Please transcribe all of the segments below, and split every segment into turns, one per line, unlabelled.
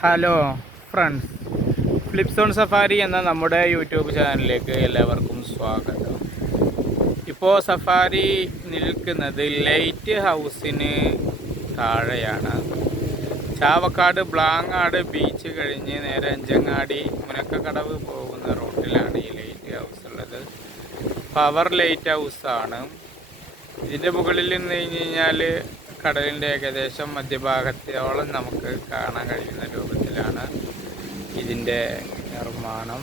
Hello friends ഫ്ലിപ്സോൺ safari എന്ന നമ്മുടെ YouTube ചാനലിലേക്ക് എല്ലാവർക്കും സ്വാഗതം. ഇപ്പോൾ സഫാരി നിൽക്കുന്നത് ലൈറ്റ് ഹൗസിന് താഴെയാണ്. ചാവക്കാട് ബ്ലാങ്ങാട് ബീച്ച് കഴിഞ്ഞ് നേരെ അഞ്ചങ്ങാടി മുനക്കക്കടവ് പോകുന്ന റോട്ടിലാണ് ഈ ലൈറ്റ് ഹൗസ് ഉള്ളത്. പവർ ലൈറ്റ് ഹൗസാണ് ഇതിന്റെ മുകളിൽ നിന്ന് കഴിഞ്ഞ് കഴിഞ്ഞാൽ കടലിന്റെ ഏകദേശം മധ്യഭാഗത്തോളം നമുക്ക് കാണാൻ കഴിയുന്ന രൂപത്തിലാണ് ഇതിന്റെ നിർമ്മാണം.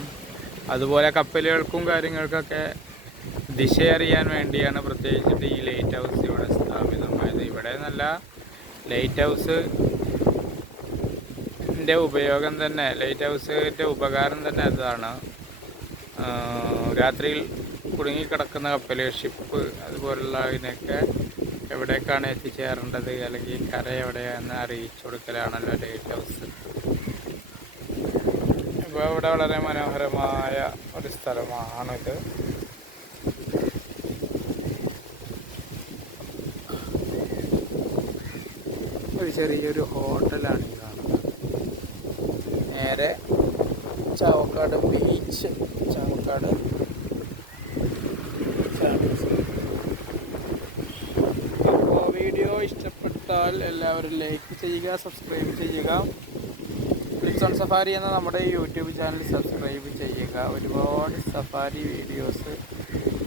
അതുപോലെ കപ്പലുകൾക്കും കാര്യങ്ങൾക്കൊക്കെ ദിശ അറിയാൻ വേണ്ടിയാണ് പ്രത്യേകിച്ചിട്ട് ഈ ലൈറ്റ് ഹൗസ് ഇവിടെ സ്ഥാപിതമായത്. ഇവിടെ നല്ല ലൈറ്റ് ഹൗസ് ന്റെ ഉപയോഗം തന്നെ ലൈറ്റ് ഹൗസിന്റെ ഉപകാരം തന്നെ അതാണ്. രാത്രിയിൽ കുടുങ്ങിക്കിടക്കുന്ന കപ്പൽ ഷിപ്പ് അതുപോലുള്ള ഇതിനൊക്കെ എവിടേക്കാണ് എത്തിച്ചേരേണ്ടത്? അല്ലെങ്കിൽ കര എവിടെയാണെന്ന് അറിയിച്ചു കൊടുക്കലാണല്ലോ ലൈറ്റ് ഹൗസ് ഇപ്പോൾ ഇവിടെ വളരെ മനോഹരമായ ഒരു സ്ഥലമാണിത്. ഒരു ചെറിയൊരു ഹോട്ടലാണ് കാണുന്നത്. നേരെ ചാവക്കാട് ബീച്ച്. ചാവക്കാട് ഇഷ്ടപ്പെട്ടാൽ എല്ലാവരും ലൈക്ക് ചെയ്യുക സബ്സ്ക്രൈബ് ചെയ്യുക. ക്ലിപ്സ് ഓൺ സഫാരി എന്ന നമ്മുടെ യൂട്യൂബ് ചാനൽ സബ്സ്ക്രൈബ് ചെയ്യുക. ഒരുപാട് സഫാരി വീഡിയോസ്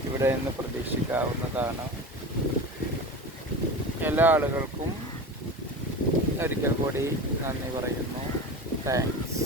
ഇവിടെ നിന്ന് പ്രതീക്ഷിക്കാവുന്നതാണ്. എല്ലാ ആളുകൾക്കും ഒരിക്കൽ കൂടി നന്ദി പറയുന്നു. താങ്ക്സ്